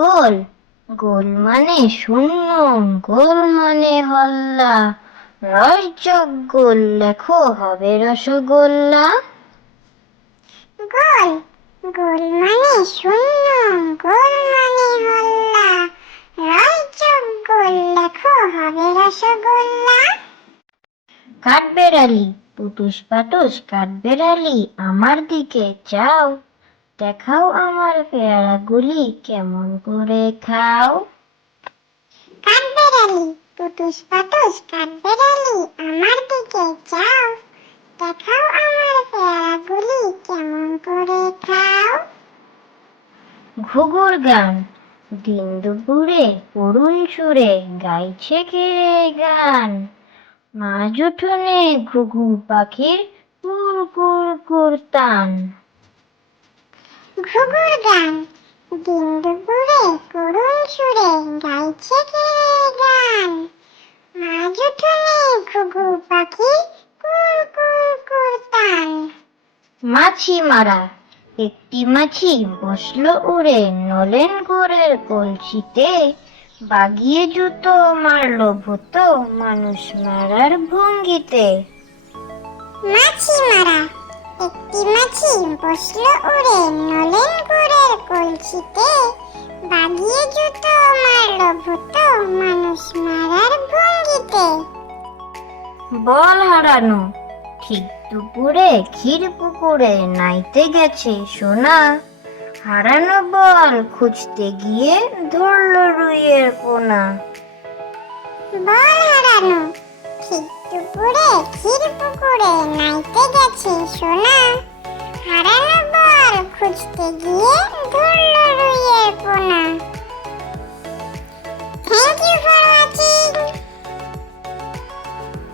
গোল গোল মানে শূন্য, গোল মানে হল্লা, রসযোগ গোল লেখো হবে রসগোল্লা। গোল গোল মানে শূন্য, গোল মানে হল্লা, রসযোগ গোল লেখো হবে রসগোল্লা। কাঠবেড়ালি পুটুস পাটুস কাঠবেড়ালি আমার দিকে চাও, দেখাও আমার পেয়ারাগুলি কেমন করে খাও। কাঠবেড়ালি পুটুস পাটুস কাঠবেড়ালি আমার দিকে চাও, দেখাও আমার পেয়ারাগুলি কেমন করে খাও। ঘুঘুর গান দিন দুপুরে করুণ সুরে গাইছে কে গান, মাঝ উঠোনে ঘুঘু পাখির কুর কুর কুর তান। ঘুঘুর গান দিন দুপুরে করুণ সুরে গাইছে কে গান, মাঝ উঠোনে ঘুঘু পাখি কুর কুর কুর তান। মাছি মারা একটি মাছি বসলো উড়ে নলেন গুড়ের কলসিতে, বাগিয়ে জুতো মারলো ভূতো মানুষ মারার ভঙ্গিতে। মাছি মারা একটি মাছি বসলো উড়ে নলেন গুড়ের কলসিতে, বাগিয়ে জুতো মারলো ভূত মানুষ মারার ভঙ্গিতে। বল হারানো ঠিক দুপুরে ক্ষীর পুকুরে নাইতে গেছে সোনা, হারানো বল খুঁজতে গিয়ে ধরল রুইয়ের পোনা। বল হারানো ঠিক দুপুরে ক্ষীর পুকুরে নাইতে গেছে সোনা,